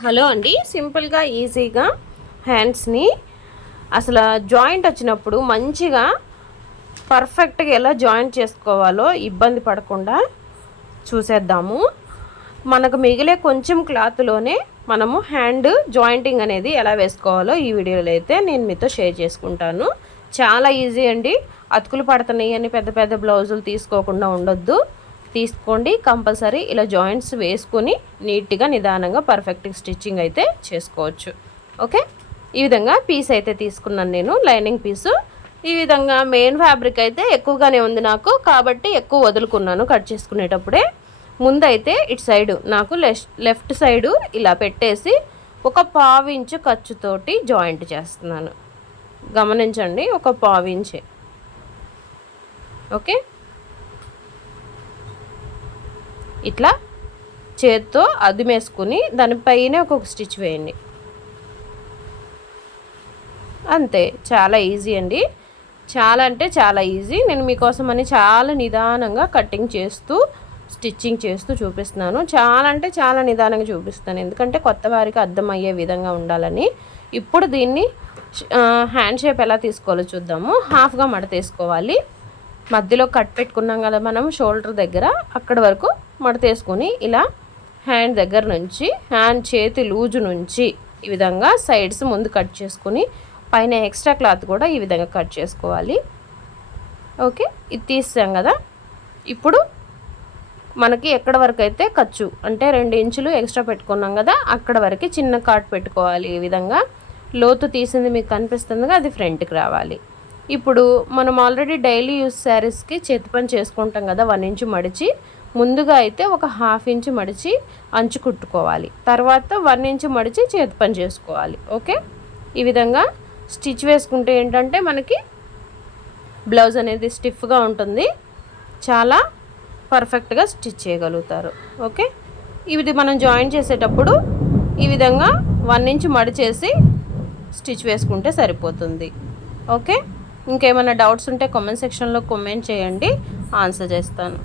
Hello అండి. సింపుల్గా ఈజీగా హ్యాండ్స్ని అసలు జాయింట్ వచ్చినప్పుడు మంచిగా పర్ఫెక్ట్గా ఎలా జాయింట్ చేసుకోవాలో ఇబ్బంది పడకుండా చూసేద్దాము. మనకు మిగిలే కొంచెం క్లాత్లోనే మనము హ్యాండ్ జాయింటింగ్ అనేది ఎలా వేసుకోవాలో ఈ వీడియోలో అయితే నేను మీతో షేర్ చేసుకుంటాను. చాలా ఈజీ అండి. అతుకులు పడుతున్నాయి అని పెద్ద పెద్ద బ్లౌజులు తీసుకోకుండా ఉండొద్దు. తీసుకోండి. కంపల్సరీ ఇలా జాయింట్స్ వేసుకొని నీట్గా నిదానంగా పర్ఫెక్ట్ స్టిచ్చింగ్ అయితే చేసుకోవచ్చు. ఓకే? ఈ విధంగా పీస్ అయితే తీసుకున్నాను నేను లైనింగ్ పీసు ఈ విధంగా మెయిన్ ఫ్యాబ్రిక్ అయితే ఎక్కువగానే ఉంది నాకు కాబట్టి ఎక్కువ వదులుకున్నాను కట్ చేసుకునేటప్పుడే. ముందైతే ఇటు సైడు నాకు లెఫ్ట్ సైడు ఇలా పెట్టేసి ఒక పావించు ఖర్చుతోటి జాయింట్ చేస్తున్నాను. గమనించండి ఒక పావించే. ఓకే? ఇట్లా చేత్తో అదిమేసుకుని దానిపైన ఒక స్టిచ్ వేయండి. అంతే చాలా ఈజీ అండి. చాలా అంటే చాలా ఈజీ. నేను మీకోసం అని చాలా నిదానంగా కటింగ్ చేస్తూ స్టిచ్చింగ్ చేస్తూ చూపిస్తున్నాను. చాలా అంటే చాలా నిదానంగా చూపిస్తాను. ఎందుకంటే కొత్త వారికి అర్థమయ్యే విధంగా ఉండాలని. ఇప్పుడు దీన్ని హ్యాండ్ షేప్ ఎలా తీసుకోవాలో చూద్దాము. హాఫ్గా మడ తీసుకోవాలి మధ్యలో కట్ పెట్టుకున్నాం కదా మనం షోల్డర్ దగ్గర. అక్కడి వరకు మడతేసుకొని ఇలా హ్యాండ్ దగ్గర నుంచి హ్యాండ్ చేతి లూజు నుంచి ఈ విధంగా సైడ్స్ ముందు కట్ చేసుకొని పైన ఎక్స్ట్రా క్లాత్ కూడా ఈ విధంగా కట్ చేసుకోవాలి. ఓకే? ఇది తీసాం కదా? ఇప్పుడు మనకి ఎక్కడ వరకు అయితే ఖర్చు అంటే రెండు ఇంచులు ఎక్స్ట్రా పెట్టుకున్నాం కదా అక్కడ వరకు చిన్న కాట్ పెట్టుకోవాలి ఈ విధంగా. లోతు తీసింది మీకు కనిపిస్తుంది అది ఫ్రంట్కి రావాలి. ఇప్పుడు మనం ఆల్రెడీ డైలీ యూస్ శారీస్కి చేతి పని చేసుకుంటాం కదా వన్ ఇంచు మడిచి. ముందుగా అయితే ఒక హాఫ్ ఇంచ్ మడిచి అంచు కుట్టుకోవాలి. తర్వాత వన్ ఇంచు మడిచి చేతి పని చేసుకోవాలి. ఓకే? ఈ విధంగా స్టిచ్ వేసుకుంటే ఏంటంటే మనకి బ్లౌజ్ అనేది స్టిఫ్గా ఉంటుంది. చాలా పర్ఫెక్ట్గా స్టిచ్ చేయగలుగుతారు. ఓకే? ఇది మనం జాయిన్ చేసేటప్పుడు ఈ విధంగా వన్ ఇంచ్ మడిచేసి స్టిచ్ వేసుకుంటే సరిపోతుంది. ఓకే? ఇంకేమైనా డౌట్స్ ఉంటే కామెంట్ సెక్షన్లో కామెంట్ చేయండి. ఆన్సర్ చేస్తాను.